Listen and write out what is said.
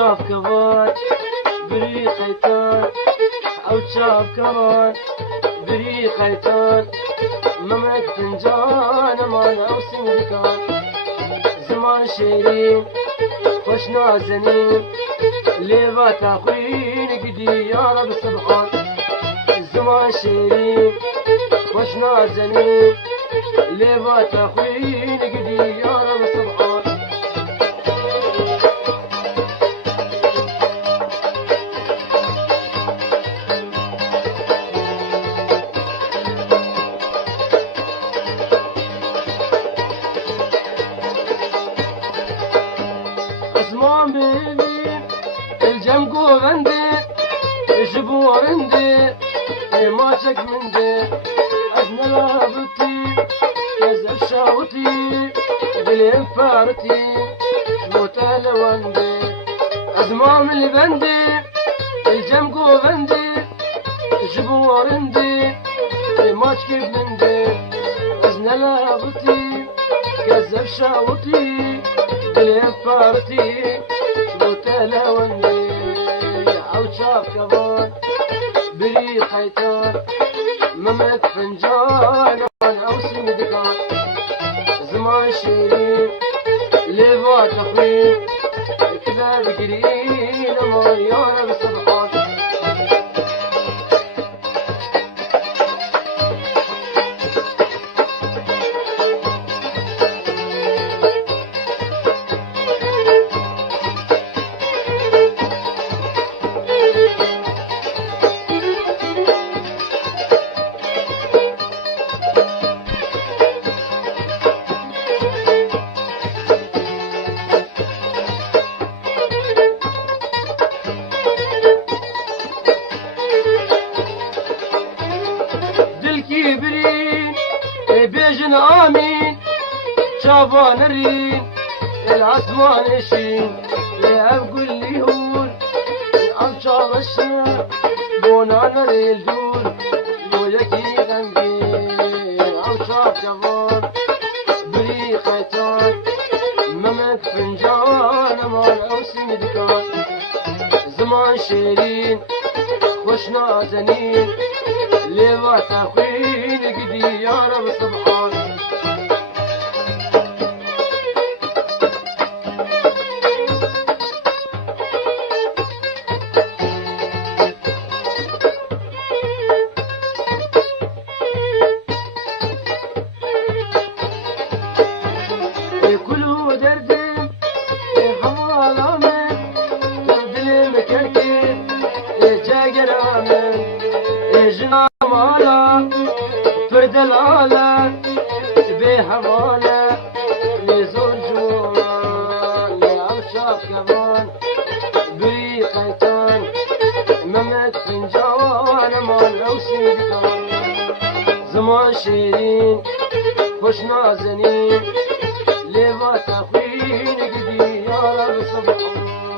شاف كمان بريقيتان او شاف كمان بريقيتان مملك فنجان امان او سندكان زمان شيرين خوش نازنين ليبا تاخوين قدي يا رب سبحان زمان شيرين خوش نازنين ليبا تاخوين قدي يا رب سبحان اسمان بيبي الجمقو بندي جبور عندي ما شك من دي أزمة لابتي يزل شاوتي قليل فارتي شموت لوندي أزمام البندي الجمقو بندي جبور عندي ما شك من دي أزمة لابتي كذب شاوتي قليل فارتي شموت لوندي أو شاف كمان بريقيتان مملك فنجان او سندكان زمان شيرين ليبا تخوين كذا بقرين ما يارب سبحان كبرين بيجن آمين شابان الرين العثمان الشين لأبقل لي هون الأبشار الشام بونان ريل دول ويكي غنبين أبشار جوان بريقيتان ممك فنجان أمان أو سندكان زمان شيرين خوش نازنين ليبا تاخوين قدي يا رب سبحان كله دردم حوالا من دردل مكركين جاقر من جنامالا فرد العالة بحمالة لزور جوان لعشاق كمان بريقيتان مملك فنجان مال او سندكان زمان شيرين خوش نازنين ليبا تاخوين قدي يا رب سبحان